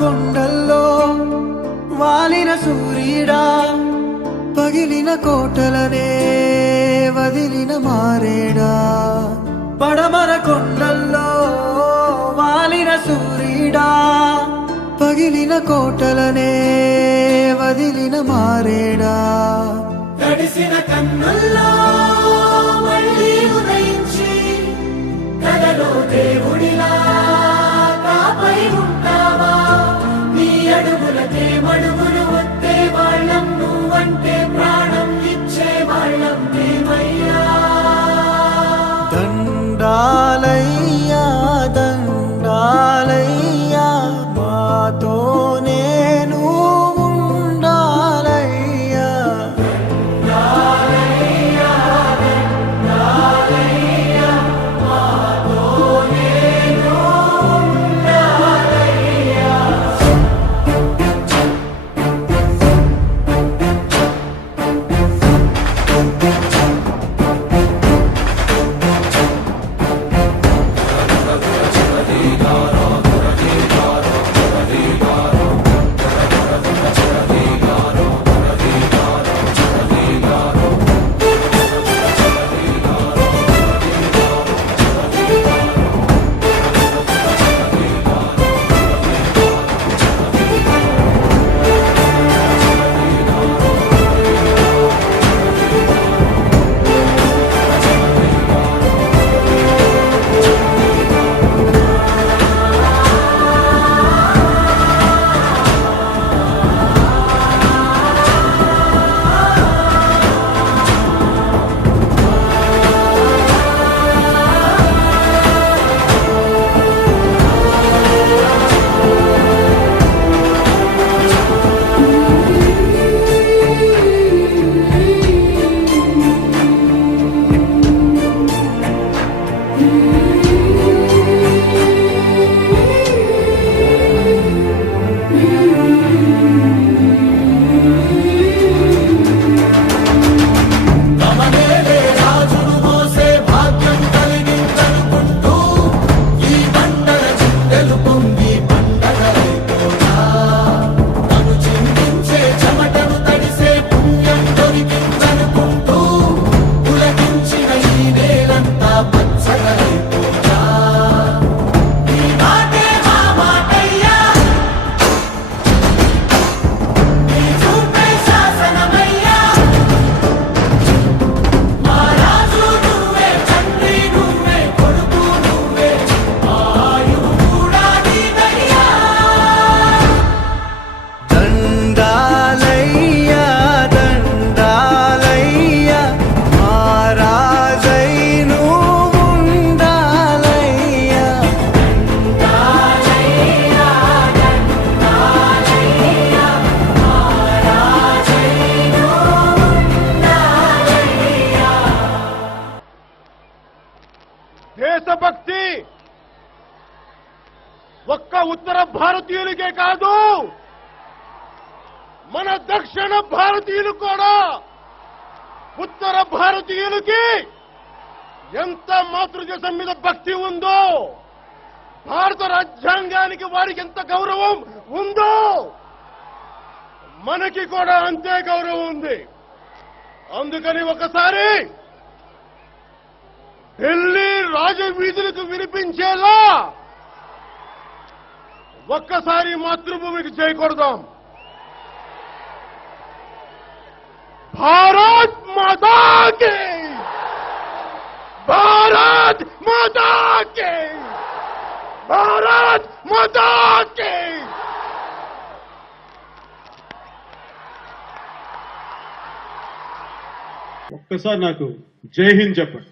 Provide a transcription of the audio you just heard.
కొండల్లో వాలిన సూర్యుడా, పగిలిన కోటలనే వదిలిన మారేడా. పడమర కొండల్లో వాలిన సూర్యుడా, పగిలిన కోటలనే వదిలిన మారేడా. తడిసిన కన్నుల్లో మళ్ళీ ఉదయించి కలలో దేవుడిలా కాపై ఉంటావా. నీ అడుగులకే మడుగులు వస్తే వాళ్ళం, నువ్వంటే ప్రాణం ఇచ్చే వాళ్ళం మేమయ్యా. దండాలయ్యా దండాలయ్యా, మాతో నేను ఉండాలయ్యా. దేశభక్తి ఒక్క ఉత్తర భారతీయులకే కాదు, మన దక్షిణ భారతీయులు కూడా, ఉత్తర భారతీయులకి ఎంత మాతృదేశం మీద భక్తి ఉందో, భారత రాజ్యాంగానికి వారికి ఎంత గౌరవం ఉందో, మనకి కూడా అంతే గౌరవం ఉంది. అందుకని ఒకసారి ఢిల్లీ రాజవీధులకు వినిపించేలా ఒక్కసారి మాతృభూమికి చేయకూడదాం. భారత్ మాతా కి, భారత్ మాతా కి, భారత్ మాతా కి. ఒక్కసారి నాకు జై హింద్ చెప్పండి.